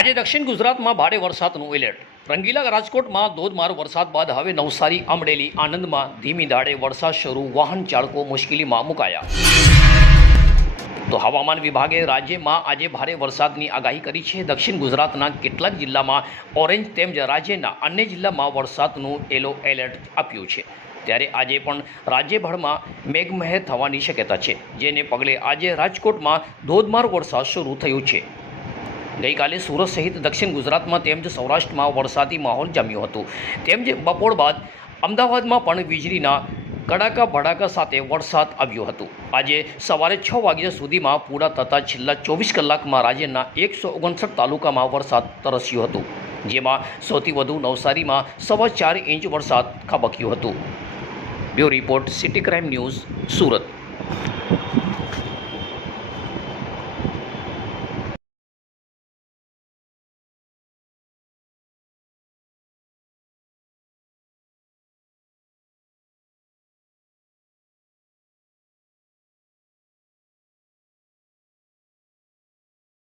આજે દક્ષિણ ગુજરાતમાં ભારે વરસાદનું એલર્ટ. રંગીલા રાજકોટમાં ધોધમાર વરસાદ બાદ હવે નવસારી, અમરેલી, આણંદમાં ધીમી ધારે વરસાદ શરૂ. વાહન ચાલકો મુશ્કેલીમાં મુકાયા. તો હવામાન વિભાગે રાજ્યમાં આજે ભારે વરસાદની આગાહી કરી છે. દક્ષિણ ગુજરાતના કેટલાક જિલ્લામાં ઓરેન્જ તેમજ રાજ્યના અન્ય જિલ્લામાં વરસાદનું યલો એલર્ટ આપ્યું છે. ત્યારે આજે પણ રાજ્યભરમાં મેઘમહેર થવાની શક્યતા છે, જેને પગલે આજે રાજકોટમાં ધોધમાર વરસાદ શરૂ થયો છે. ગઈકાલે સુરત સહિત દક્ષિણ ગુજરાતમાં તેમજ સૌરાષ્ટ્રમાં વરસાદી માહોલ જામ્યો હતો. તેમજ બપોર બાદ અમદાવાદમાં પણ વીજળીના કડાકા ભડાકા સાથે વરસાદ આવ્યો હતો. આજે સવારે 6 વાગ્યા સુધીમાં પૂરા થતાં છેલ્લા 24 કલાકમાં રાજ્યના 159 તાલુકામાં વરસાદ તરસ્યો હતો, જેમાં સૌથી વધુ નવસારીમાં 4.25 ઇંચ વરસાદ ખાબક્યો હતો. Bureau report, city crime news, Surat.